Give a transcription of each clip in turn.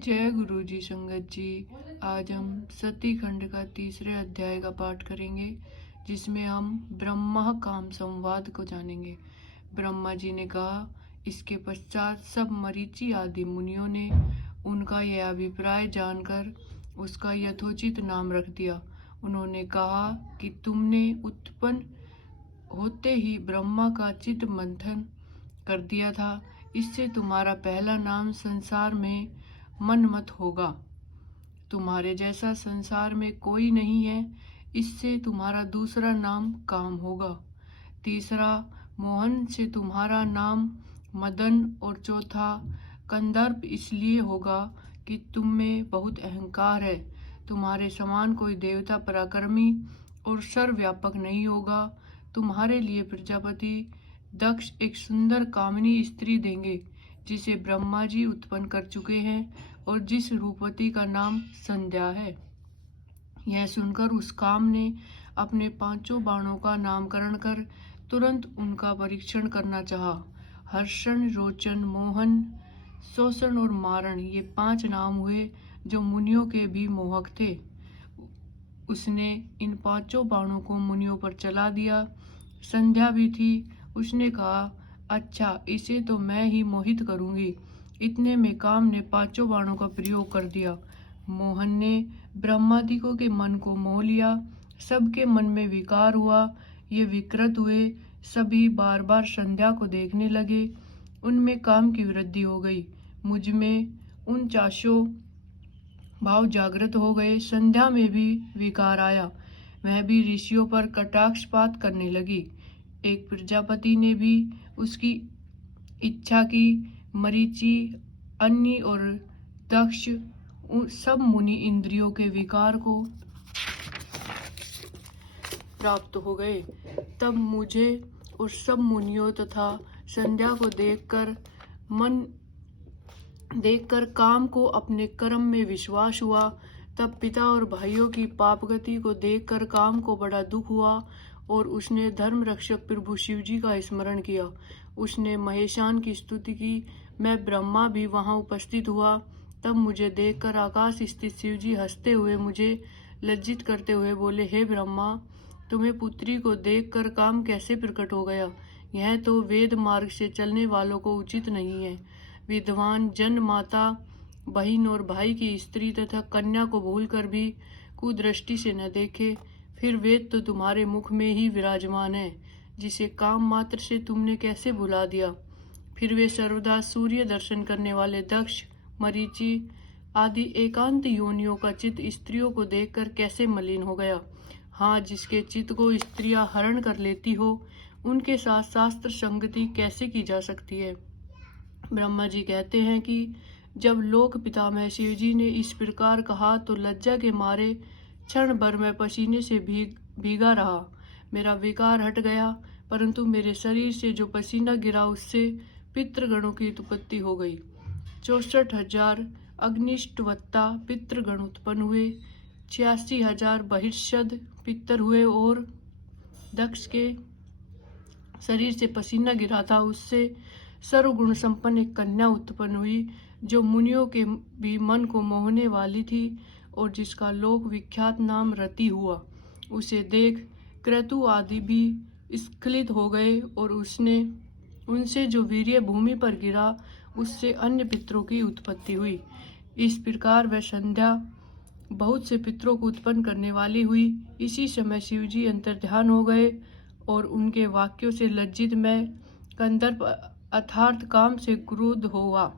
जय गुरु जी संगत जी। आज हम सती खंड का तीसरे अध्याय का पाठ करेंगे, जिसमें हम ब्रह्मा काम संवाद को जानेंगे। ब्रह्मा जी ने कहा। इसके पश्चात सब मरीचि आदि मुनियों ने उनका यह अभिप्राय जानकर उसका यथोचित नाम रख दिया। उन्होंने कहा कि तुमने उत्पन्न होते ही ब्रह्मा का चित्त मंथन कर दिया था, इससे तुम्हारा पहला नाम संसार में मनमत होगा। तुम्हारे जैसा संसार में कोई नहीं है, इससे तुम्हारा दूसरा नाम काम होगा। तीसरा मोहन से तुम्हारा नाम मदन, और चौथा कंदर्प इसलिए होगा कि तुम में बहुत अहंकार है। तुम्हारे समान कोई देवता पराक्रमी और सर्वव्यापक नहीं होगा। तुम्हारे लिए प्रजापति दक्ष एक सुंदर कामिनी स्त्री देंगे, जिसे ब्रह्मा जी उत्पन्न कर चुके हैं और जिस रूपवती का नाम संध्या है। यह सुनकर उस काम ने अपने 5 बाणों का नामकरण कर तुरंत उनका परीक्षण करना चाहा। हर्षण, रोचन, मोहन, शोषण और मारण, ये 5 नाम हुए जो मुनियों के भी मोहक थे। उसने इन 5 बाणों को मुनियों पर चला दिया। संध्या भी थी। उसने कहा, अच्छा, इसे तो मैं ही मोहित करूंगी। इतने में काम ने 5 बाणों का प्रयोग कर दिया। मोहन ने ब्रह्मादिकों के मन को मोह लिया। सबके मन में विकार हुआ। ये विकृत हुए। सभी बार बार संध्या को देखने लगे। उनमें काम की वृद्धि हो गई। मुझ में 49 भाव जागृत हो गए। संध्या में भी विकार आया। वह भी ऋषियों पर कटाक्षपात करने लगी। एक प्रजापति ने भी उसकी इच्छा की। मरीचि, अन्य और दक्ष सब मुनि इंद्रियों के विकार को प्राप्त हो गए। तब मुझे और सब मुनियों तथा संध्या को देखकर काम को अपने कर्म में विश्वास हुआ। तब पिता और भाइयों की पापगति को देखकर काम को बड़ा दुख हुआ और उसने धर्म रक्षक प्रभु शिव जी का स्मरण किया। उसने महेशान की स्तुति की। मैं ब्रह्मा भी वहां उपस्थित हुआ। तब मुझे देखकर आकाश स्थित शिव जी हंसते हुए मुझे लज्जित करते हुए बोले, हे ब्रह्मा, तुम्हें पुत्री को देखकर काम कैसे प्रकट हो गया? यह तो वेद मार्ग से चलने वालों को उचित नहीं है। विद्वान जन माता, बहन और भाई की स्त्री तथा कन्या को भूलकर भी कुदृष्टि से न देखे। फिर वेद तो तुम्हारे मुख में ही विराजमान है, जिसे काम मात्र से तुमने कैसे भुला दिया? फिर वे सर्वदा सूर्य दर्शन करने वाले दक्ष, मरीचि आदि एकांत योनियों का चित्त स्त्रियों को देखकर कैसे मलिन हो गया? हाँ, जिसके चित्त को स्त्रियां हरण कर लेती हो, उनके साथ शास्त्र संगति कैसे की जा सकती है? ब्रह्मा जी कहते हैं कि जब लोक पितामह शिव जी ने इस प्रकार कहा तो लज्जा के मारे क्षण भर में पसीने से भीगा रहा। मेरा विकार हट गया, परंतु मेरे शरीर से जो पसीना गिरा उससे पितृगणों की उत्पत्ति हो गई। 64,000 अग्निष्टवत्ता पितृगण उत्पन्न हुए। 86,000 बहिर्षद पितर हुए और दक्ष के शरीर से पसीना गिरा था, उससे सर्वगुण संपन्न एक कन्या उत्पन्न हुई, जो मुनियों के भी मन को मोहने वाली थी और जिसका लोक विख्यात नाम रति हुआ। उसे देख क्रतु आदि भी स्खलित हो गए और उनसे जो वीर्य भूमि पर गिरा, उससे अन्य पितरों की उत्पत्ति हुई। इस प्रकार वह संध्या बहुत से पितरों को उत्पन्न करने वाली हुई। इसी समय शिवजी अंतर्ध्यान हो गए और उनके वाक्यों से लज्जित मैं कंदर्प अर्थात काम से क्रुद्ध हुआ।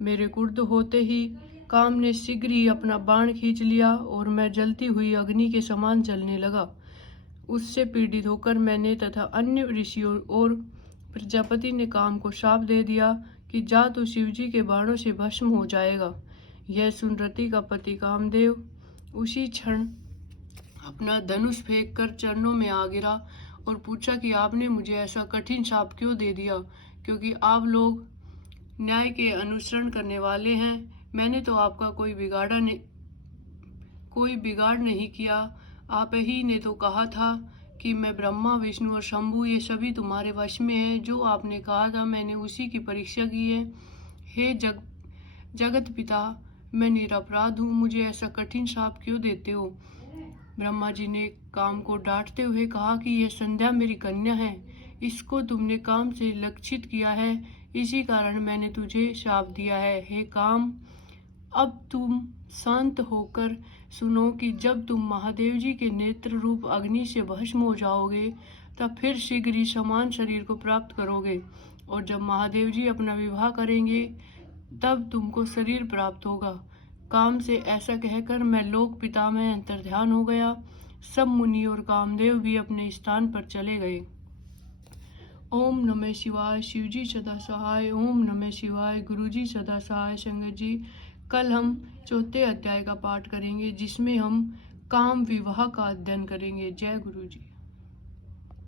मेरे क्रुद्ध होते ही काम ने शीघ्र ही अपना बाण खींच लिया और मैं जलती हुई अग्नि के समान जलने लगा। उससे पीड़ित होकर मैंने तथा अन्य ऋषियों और प्रजापति ने काम को शाप दे दिया कि जा तू शिवजी के बाणों से भस्म हो जाएगा। यह सुन रति का पति कामदेव उसी क्षण अपना धनुष फेंक कर चरणों में आ गिरा और पूछा कि आपने मुझे ऐसा कठिन शाप क्यों दे दिया, क्योंकि आप लोग न्याय के अनुसरण करने वाले हैं। मैंने तो आपका कोई बिगाड़ नहीं किया। आप ही ने तो कहा था कि मैं ब्रह्मा, विष्णु और शंभु ये सभी तुम्हारे वश में है। जो आपने कहा था मैंने उसी की परीक्षा की है। हे जगत पिता, मैं निरपराध हूँ, मुझे ऐसा कठिन शाप क्यों देते हो? ब्रह्मा जी ने काम को डांटते हुए कहा कि यह संध्या मेरी कन्या है, इसको तुमने काम से लक्षित किया है, इसी कारण मैंने तुझे शाप दिया है। हे काम, अब तुम शांत होकर सुनो कि जब तुम महादेव जी के नेत्र रूप अग्नि से भस्म हो जाओगे, तब फिर शीघ्र ही समान शरीर को प्राप्त करोगे, और जब महादेव जी अपना विवाह करेंगे तब तुमको शरीर प्राप्त होगा। काम से ऐसा कहकर मैं लोक पिता में अंतर्ध्यान हो गया। सब मुनि और कामदेव भी अपने स्थान पर चले गए। ओम नमः शिवाय। शिवजी सदा सहाय। ओम नमः शिवाय। गुरुजी सदा सहाय। संगत जी, कल हम चौथे अध्याय का पाठ करेंगे, जिसमें हम काम विवाह का अध्ययन करेंगे। जय गुरु जी।